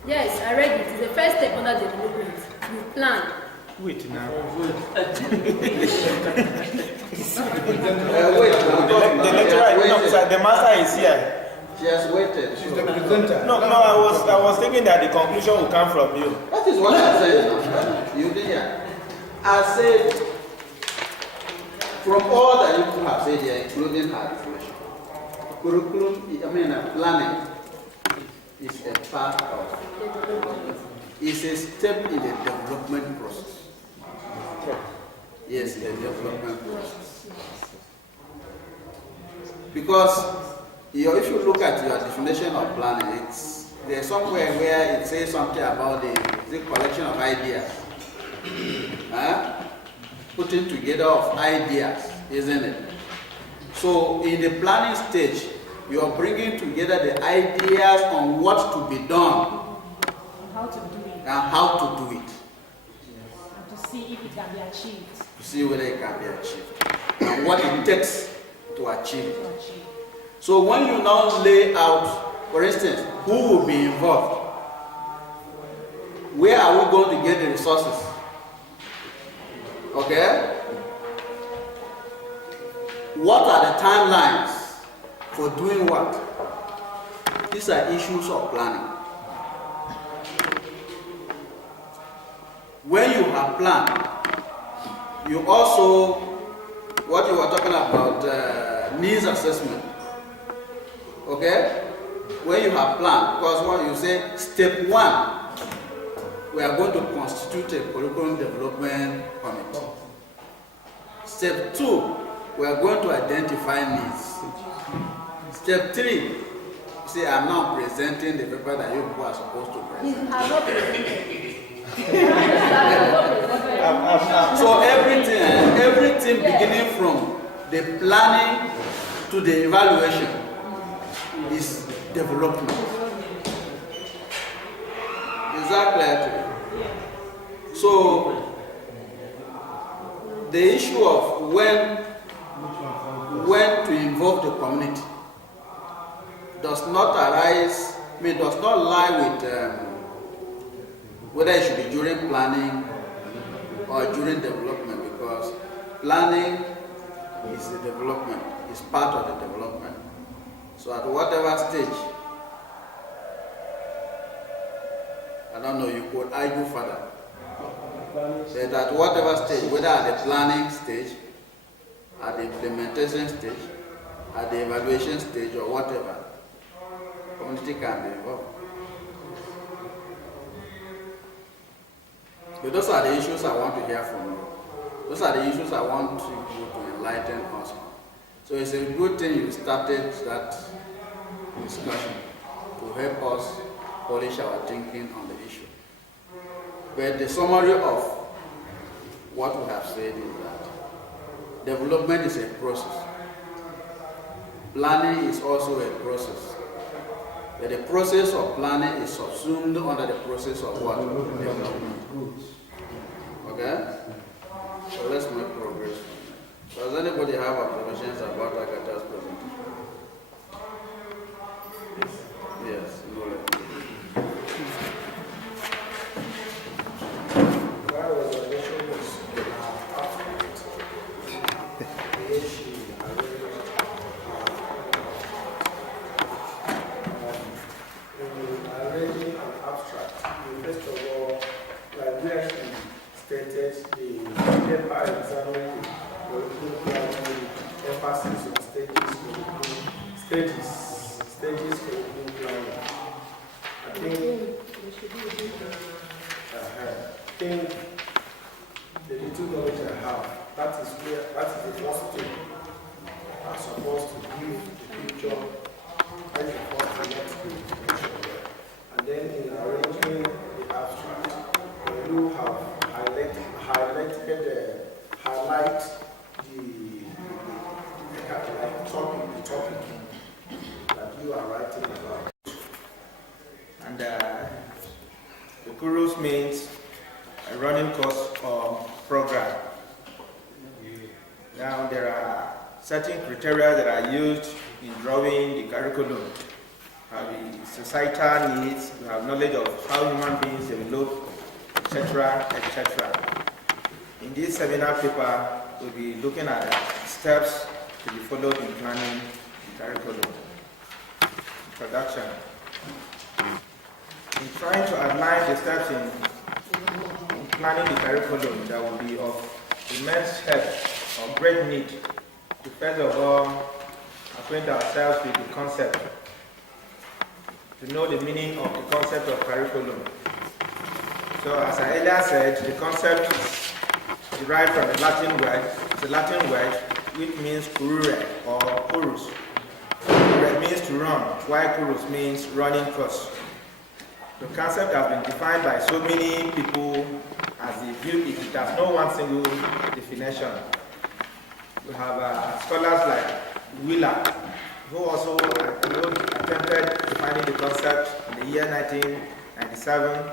Yes, I read it. It's the first step under development. You plan. Wait now. Wait, The lecturer, no, sir, the master is here. she has waited. She's the presenter. No, I was thinking that the conclusion will come from you. That is what I said. You did hear. I said, from all that you have said here, including her reflection, curriculum, planning is a part of, is a step in the development process. Yes, the development process. Because if you look at your definition of planning, there's somewhere where it says something about the collection of ideas. Putting together of ideas, isn't it? So in the planning stage, you are bringing together the ideas on what to be done. How to do it. And how to do it. And to see if it can be achieved. To see whether it can be achieved. And what it takes to achieve it. So when you now lay out, for instance, who will be involved? Where are we going to get the resources? Okay? What are the timelines for doing what? These are issues of planning. When you have planned, you also, what you were talking about, needs assessment. Okay? When you have planned, because when you say step 1, we are going to constitute a curriculum development committee. Step 2, we are going to identify needs. Step 3, you say, I'm now presenting the paper that you people are supposed to present. So everything beginning from the planning to the evaluation is development. Is that clear to you? So the issue of when to involve the community does not arise, does not lie with whether it should be during planning or during development, because planning is the development, is part of the development. So at whatever stage, I don't know, you could argue further. But at whatever stage, whether at the planning stage, at the implementation stage, at the evaluation stage, or whatever, community can be involved. But those are the issues I want to hear from you. Those are the issues I want you to enlighten us on. So it's a good thing you started that discussion to help us polish our thinking on the issue. But the summary of what we have said is that development is a process. Planning is also a process. But the process of planning is subsumed under the process of what? Development. Okay? So let's make progress. Does anybody have observations about Agatha's presentation? Yes, go ahead. My observation was arranging an abstract. First of all, like we actually stated, the paper examining the curriculum emphasis on stages curriculum planning. I think the little knowledge I have, that is the first thing I'm supposed to give the picture. That is the first thing to give the picture. And then in arranging the abstract, you have highlight the topic that you are writing about. And The KURUS means a running course or program. Now there are certain criteria that are used in drawing the curriculum. We have the societal needs, we have knowledge of how human beings develop, etc., etc. In this seminar paper, we'll be looking at steps to be followed in planning the curriculum. Introduction. In trying to outline the steps in planning the curriculum, that will be of immense help or great need to first of all acquaint ourselves with the concept, to know the meaning of the concept of curriculum. So as I earlier said, the concept is derived from the Latin word. It's a Latin word which means currere or curus. Currere means to run, while curus means running course. The concept has been defined by so many people as they view it. It has no one single definition. We have scholars like Wheeler, who also attempted defining the concept in the year 1997.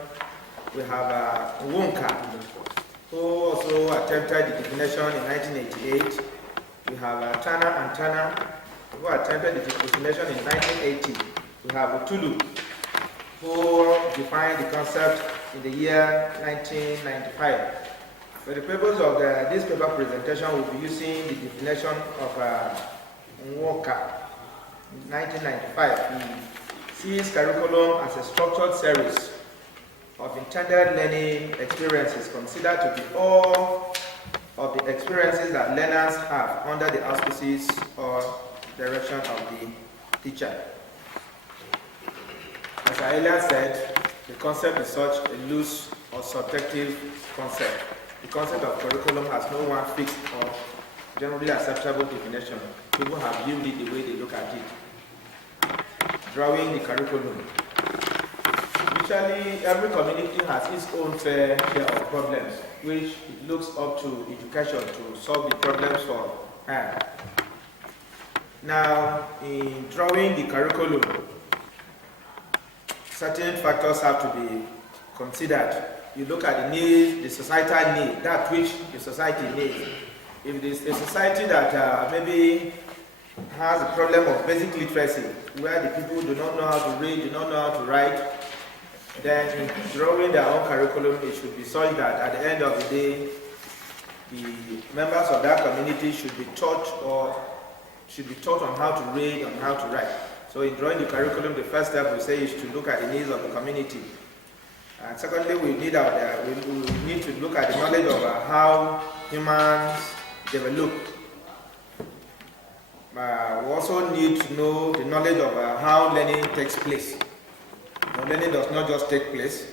We have Wonka, who also attempted the definition in 1988. We have Turner and Turner, who attempted the definition in 1980. We have Tulu, who defined the concept in the year 1995. For the purpose of this paper presentation, we'll be using the definition of Walker, 1995. He sees curriculum as a structured series of intended learning experiences considered to be all of the experiences that learners have under the auspices or direction of the teacher. As I earlier said, the concept is such a loose or subjective concept. The concept of curriculum has no one fixed or generally acceptable definition. People have viewed it the way they look at it. Drawing the curriculum. Usually, every community has its own fair share of problems, which it looks up to education to solve the problems for hand. Now, in drawing the curriculum, certain factors have to be considered. You look at the needs, the societal need, that which the society needs. If it is a society that maybe has a problem of basic literacy, where the people do not know how to read, do not know how to write, then in drawing their own curriculum, it should be such that at the end of the day, the members of that community should be taught on how to read and how to write. So in drawing the curriculum, the first step we say is to look at the needs of the community. And secondly, we need to look at the knowledge of how humans develop. We also need to know the knowledge of how learning takes place. Now, learning does not just take place.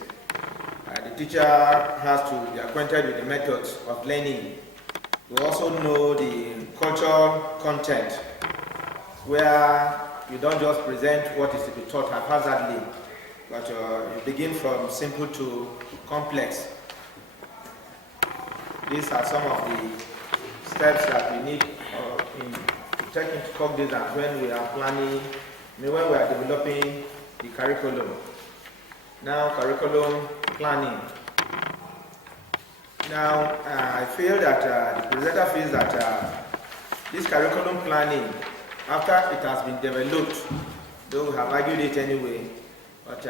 The teacher has to be acquainted with the methods of learning. We also know the cultural content, where you don't just present what is to be taught haphazardly, but you begin from simple to complex. These are some of the steps that we need to take into cognizance when we are planning, when we are developing the curriculum. Now, curriculum planning. Now, I feel that the presenter feels that this curriculum planning, after it has been developed, though we have argued it anyway, but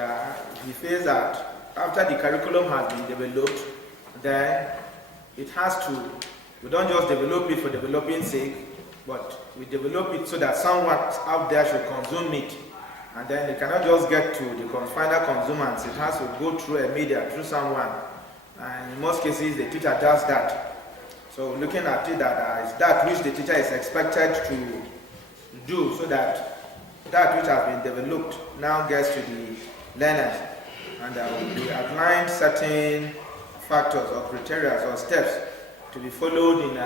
he feels that after the curriculum has been developed, then it has to, we don't just develop it for developing sake, but we develop it so that someone out there should consume it. And then it cannot just get to the final consumers, it has to go through a media, through someone. And in most cases, the teacher does that. So looking at it, that is that which the teacher is expected to do, so that that which has been developed now gets to the learners. And we outlined certain factors or criteria or steps to be followed in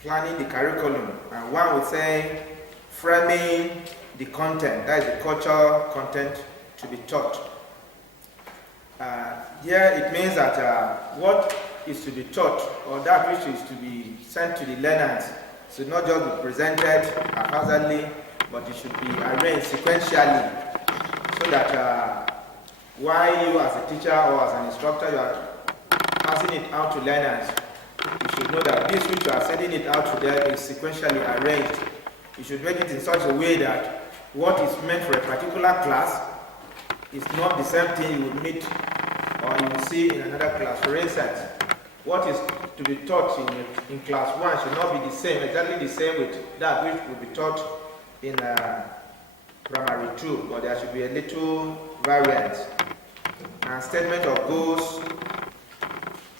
planning the curriculum. And one would say framing the content, that is the cultural content to be taught. Here it means that what is to be taught, or that which is to be sent to the learners, should not just be presented haphazardly, but it should be arranged sequentially, so that why you as a teacher or as an instructor, you are passing it out to learners, you should know that this which you are sending it out to them is sequentially arranged. You should make it in such a way that what is meant for a particular class is not the same thing you will meet or you will see in another class. For instance, what is to be taught in class 1 should not be the same, exactly the same with that which will be taught in primary 2, but there should be a little variance. And statement of goals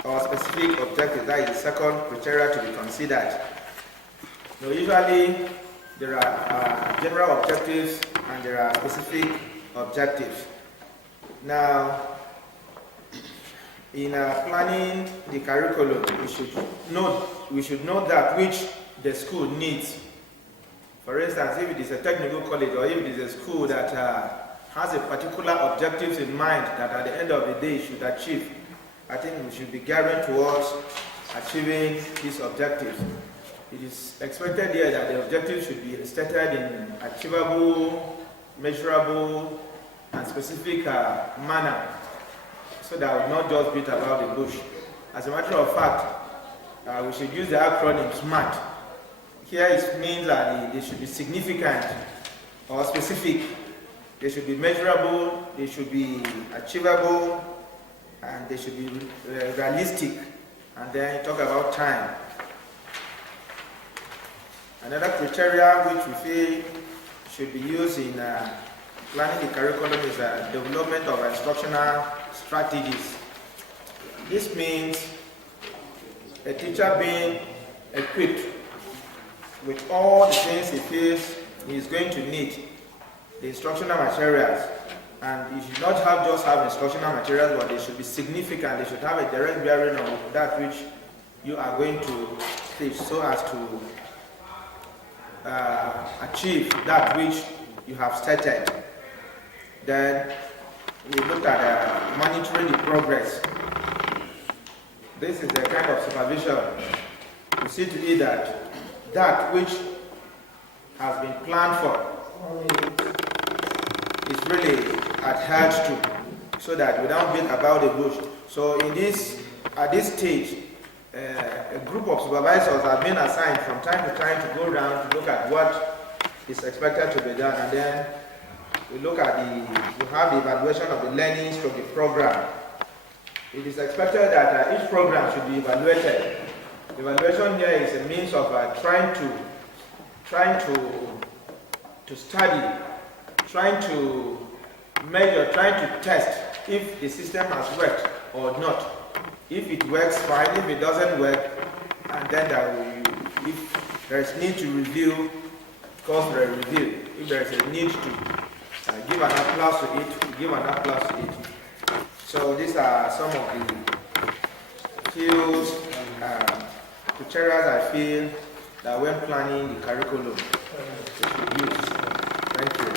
or specific objectives, that is the second criteria to be considered. Now, usually there are general objectives and there are specific objectives. Now, in planning the curriculum, we should know that which the school needs. For instance, if it is a technical college or if it is a school that has a particular objectives in mind that at the end of the day should achieve, I think we should be gearing towards achieving these objectives. It is expected here that the objectives should be stated in achievable, measurable, and specific manner, so that we will not just beat about the bush. As a matter of fact, we should use the acronym SMART. Here it means that they should be significant or specific. They should be measurable, they should be achievable, and they should be realistic. And then talk about time. Another criteria which we feel should be used in planning the curriculum is development of instructional strategies. This means a teacher being equipped with all the things he feels he is going to need, the instructional materials. And you should not just have instructional materials, but they should be significant. They should have a direct bearing on that which you are going to teach, so as to achieve that which you have stated. Then we look at monitoring the progress. This is a kind of supervision to see to it that that which has been planned for is really adhered to, so that we don't beat about the bush. So at this stage, a group of supervisors have been assigned from time to time to go around to look at what is expected to be done, and then we look at we have the evaluation of the learning stroke the program. It is expected that each program should be evaluated. The evaluation here is a means of trying to study, trying to measure, trying to test if the system has worked or not. If it works, fine. If it doesn't work, and then if there is need to review, cause for a review. If there is a need to give an applause to it, give an applause to it. So these are some of the few criteria I feel that when planning the curriculum we should use. Thank you.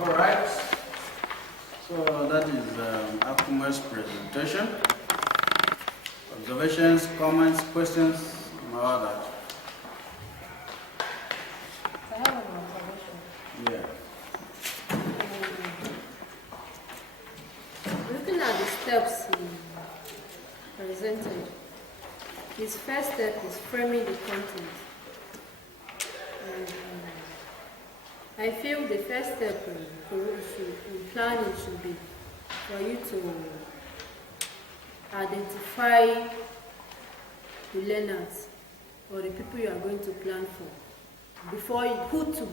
All right. So that is Akuma's presentation. Observations, comments, questions, and all that. I have an observation. Yeah. Looking at the steps he presented, his first step is framing the content. And, I feel the first step in planning should be for you to identify the learners or the people you are going to plan for. Before who to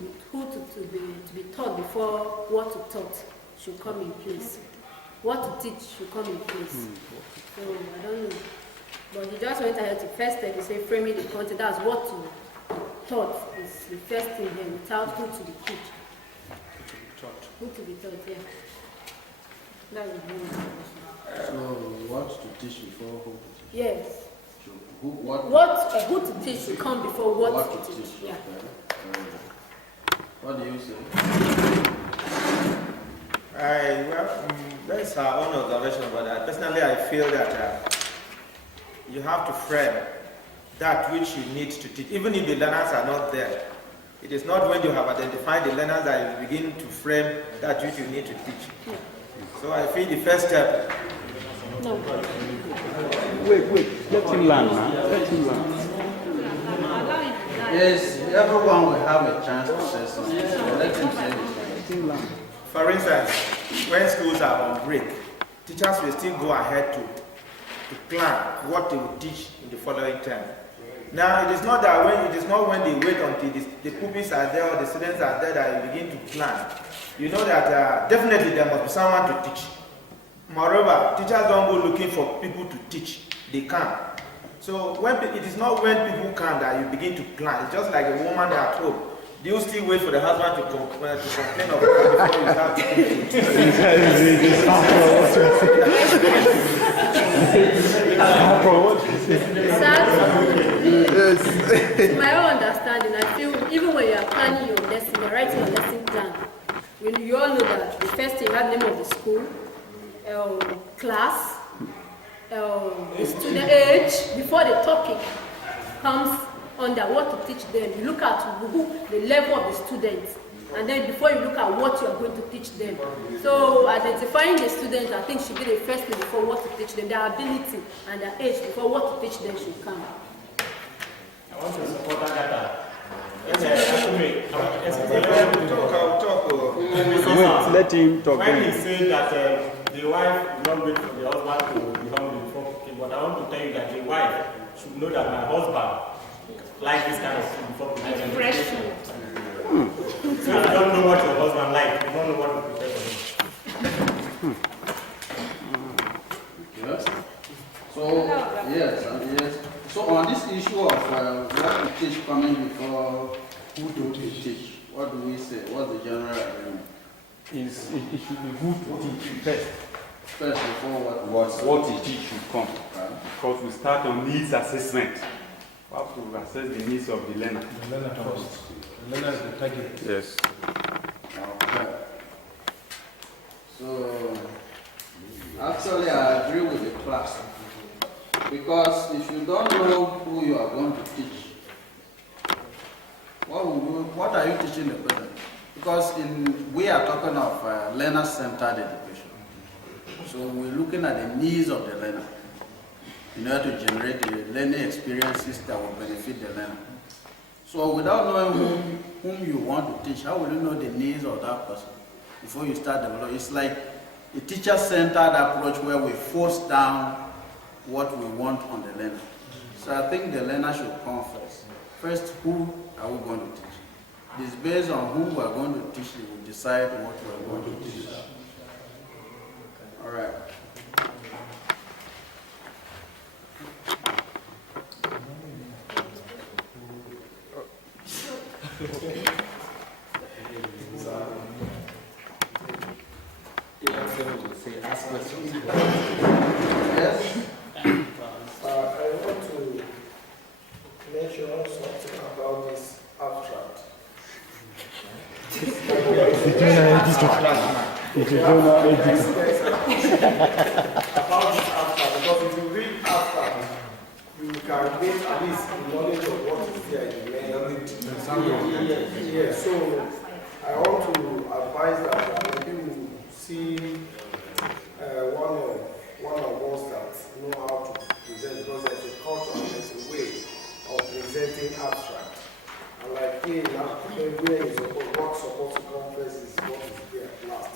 be taught before what to taught should come in place. What to teach should come in place. So I don't know. But you just went ahead to first step, you say framing the content, that's what to taught is the first thing here without who to be taught. Who to be taught, yeah. That would be my question. So what to teach before who to teach? Yes. So who to teach should come before what to teach. Yeah. Okay. What do you say? That's our own observation, but personally I feel that you have to frame that which you need to teach, even if the learners are not there. It is not when you have identified the learners that you begin to frame that which you need to teach. Yeah. So I feel the first step. No. Wait. Let him learn now. Let him learn. Yes, everyone will have a chance to say something. So let him say it. Let him learn. For instance, when schools are on break, teachers will still go ahead to plan what they will teach in the following term. Now, it is not when they wait until the pupils are there or the students are there that you begin to plan. You know that definitely there must be someone to teach. Moreover, teachers don't go looking for people to teach. They can. So it is not when people can that you begin to plan. It's just like a woman at home. Do you still wait for the husband to complain of her before you start cooking food? To my own understanding, I feel even when you are planning your lesson, you're writing your lesson plan, you all know that the first thing you have the name of the school, class, the student age, before the topic comes under what to teach them. You look at the level of the students, and then before you look at what you are going to teach them. So identifying the students, I think, should be the first thing before what to teach them. Their ability and their age before what to teach them should come. I want to support that data. Wait, let him talk. When he said that the wife will not wait for the husband to be hungry before cooking, but I want to tell you that the wife should know that my husband likes this kind of food before cooking. Fresh food. So if you don't know what your husband likes, you don't know what to prepare for him. Yes. So, yes. So on this issue of what to teach coming before who to teach, what do we say? What's the general agreement? It should be good to teach first. First, before What to teach should come. Because we start on needs assessment. We have to assess the needs of the learner. The learner first. The learner is the target. Yes. Okay. So, actually, I agree with the class. Because if you don't know who you are going to teach, what are you teaching the person? Because we are talking of learner-centered education. So we're looking at the needs of the learner in order to generate the learning experiences that will benefit the learner. So without knowing whom you want to teach, how will you know the needs of that person before you start developing? It's like a teacher-centered approach where we force down what we want on the learner. So I think the learner should come first. First, who are we going to teach? It's based on who we are going to teach, we will decide what we are going to teach. All right. Yes. I want to mention something about this abstract. About this abstract, because if you read abstract, you can get at least the knowledge of what is there in the main. Yeah, so I want to advise that when you see one of us that know how to present, because there's a culture and there's a way of presenting abstract. And like here, where is what supposed to come first is what is there last.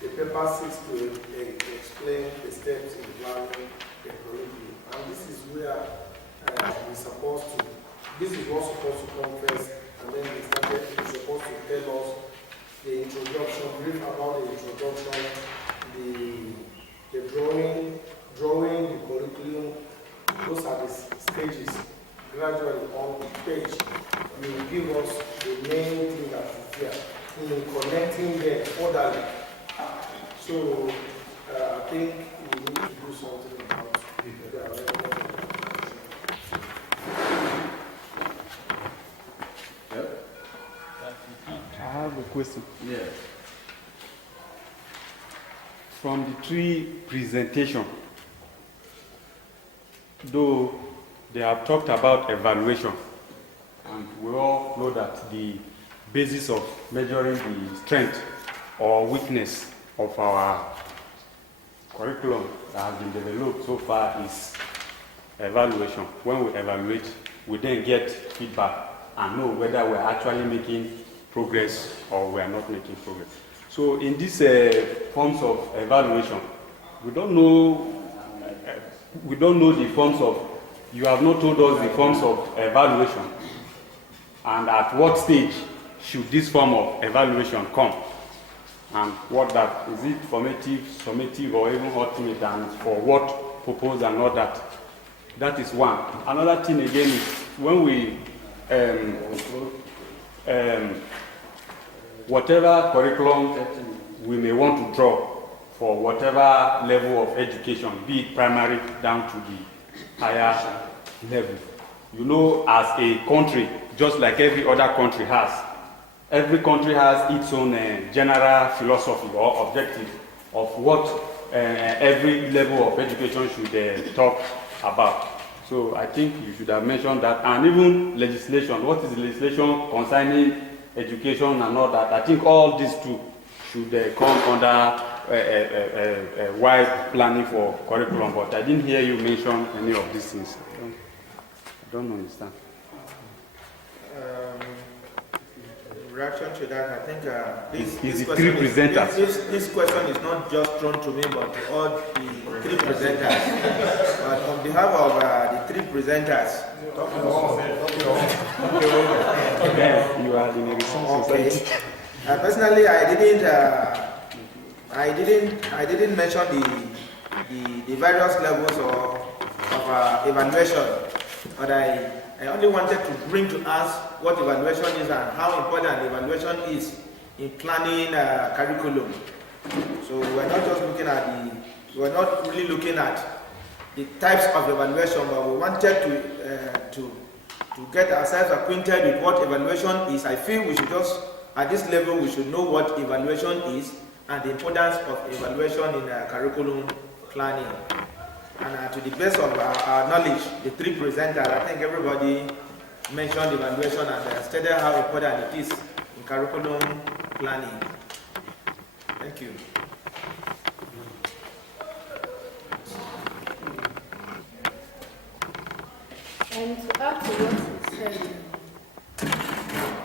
The paper seeks to explain the steps in planning the curriculum. And this is where we're supposed to, this is what's supposed to come first, and then it's supposed to tell us the introduction, brief about the introduction, the drawing the curriculum. Those are the stages. Gradually on the page, you will give us the main thing that is there in connecting them orderly. So I think we need to do something about it. I have a question. Yes. From the three presentation, though they have talked about evaluation. And we all know that the basis of measuring the strength or weakness of our curriculum that has been developed so far is evaluation. When we evaluate, we then get feedback and know whether we're actually making progress or we are not making progress. So in these forms of evaluation, we don't know the forms of, you have not told us the forms of evaluation and at what stage should this form of evaluation come, and what that, is it formative, summative, or even ultimate, and for what purpose and all that. That is one. Another thing again is when we whatever curriculum we may want to draw for whatever level of education, be it primary down to the higher level. You know, as a country, just like every other country has, every country has its own general philosophy or objective of what every level of education should talk about. So I think you should have mentioned that, and even legislation. What is legislation concerning education and all that? I think all these two should come under wide planning for curriculum, but I didn't hear you mention any of these things. I don't understand. Reaction to that, I think this question this question is not just thrown to me, but to all the three presenters. But on behalf of the three presenters, you are in a resource society. Personally, I didn't mention the various levels of evaluation, but I only wanted to bring to us what evaluation is and how important evaluation is in planning curriculum. So we're not just looking at we're not really looking at the types of evaluation, but we wanted to get ourselves acquainted with what evaluation is. I feel we should just, at this level, we should know what evaluation is and the importance of evaluation in curriculum planning. And to the best of our knowledge, the three presenters, I think everybody mentioned evaluation and stated how important it is in curriculum planning. Thank you. And to add to what he said,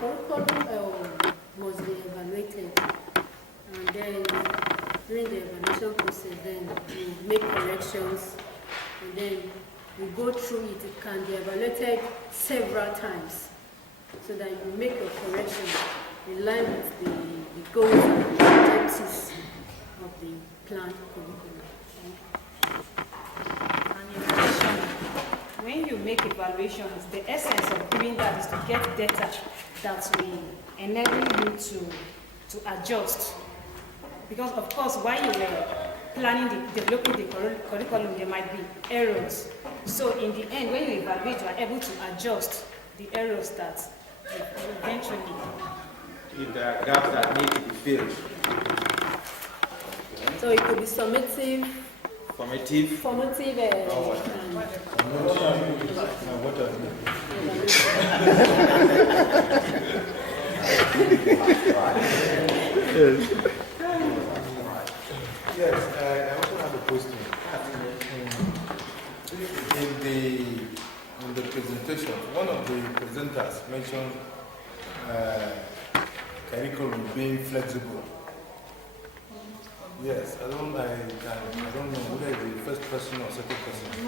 curriculum must be evaluated, and then during the evaluation process, then we make corrections, and then we go through it. It can be evaluated several times, so that you make your correction in line with the goals and the objectives of the planned curriculum. When you make evaluations, the essence of doing that is to get data that will enable you to adjust. Because of course, while you were planning, developing the curriculum, there might be errors. So in the end, when you evaluate, you are able to adjust the errors that eventually. The gaps that need to be filled. So it could be summative. Formative. Yes, I also have a question. In the presentation, one of the presenters mentioned curriculum being flexible. Yes, I don't know whether it's the first person or second person. I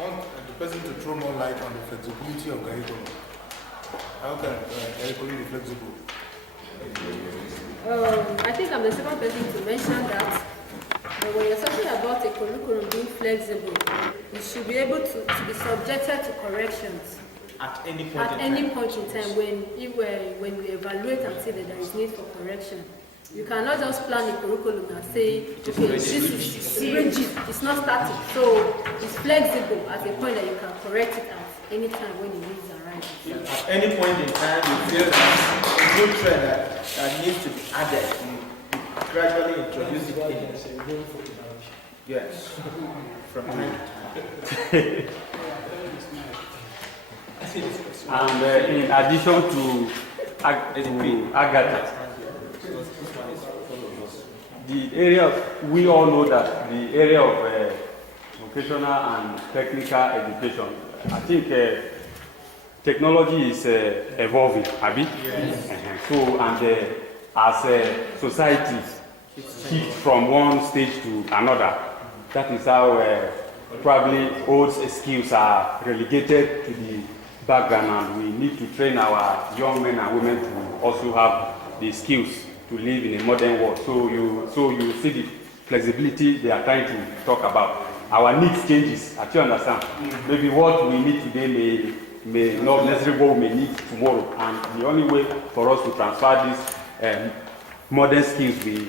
want the person to throw more light on the flexibility of curriculum. How can curriculum be flexible? I think I'm the second person to mention that. But when you're talking about a curriculum being flexible, you should be able to be subjected to corrections. At any point in time when we evaluate and see that there is need for correction. You cannot just plan a curriculum and say, okay, this is rigid, it's not static, so it's flexible at a point that you can correct it at any time when the needs arise. At any point in time, you feel that a new trend that needs to be added, you gradually introduce it in. Yes. From time to time. And in addition to Agatha, the area, we all know that the area of vocational and technical education, I think technology is evolving, Abi? Yes. So, and as a society shift from one stage to another, that is how probably old skills are relegated to the background, and we need to train our young men and women to also have the skills to live in a modern world. So you see the flexibility they are trying to talk about. Our needs changes, I you understand. Maybe what we need today may not necessarily what we may need tomorrow, and the only way for us to transfer these modern skills will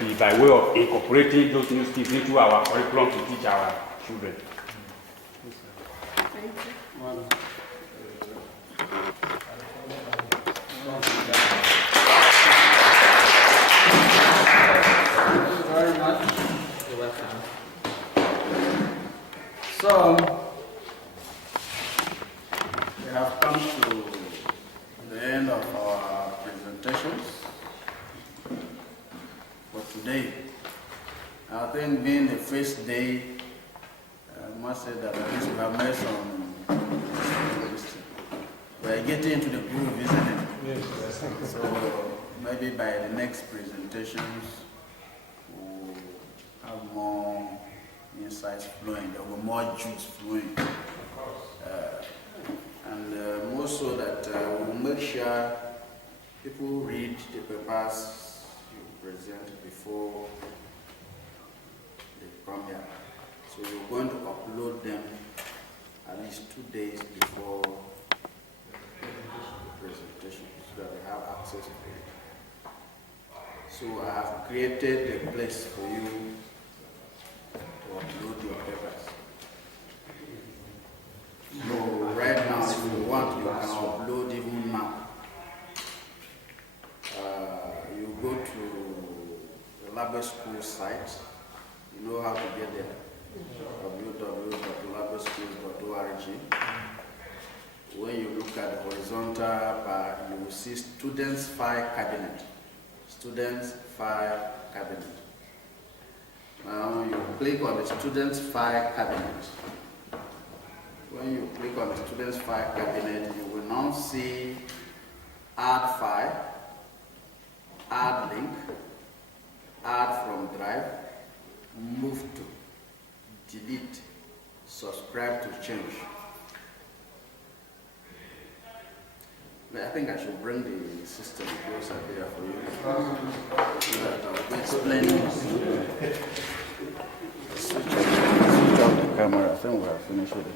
be by way of incorporating those new skills into our curriculum to teach our children. Thank you. Very much. You're welcome. So, we have come to the end of our presentations for today. I think being the first day, I must say that at least we have made some. We are getting into the groove, isn't it? Yes. So maybe by the next presentations, we'll have more insights flowing. There will be more juice flowing. And more so that we'll make sure people read the papers you present before they come here. So we're going to upload them at least 2 days before the presentation so that they have access to it. So I have created a place for you to upload your papers. So right now, if you want, you can upload even now. You go to the Labe school site. You know how to get there. www.labeschools.org. When you look at the horizontal bar, you will see Students File Cabinet. Students File Cabinet. Now you click on the Students File Cabinet. When you click on the Students File Cabinet, you will now see Add File, Add Link, Add from Drive, Move to, Delete, Subscribe to Change. I think I should bring the system closer here for you. So that I'll be explaining. Switch off the camera. I think we have finished with it.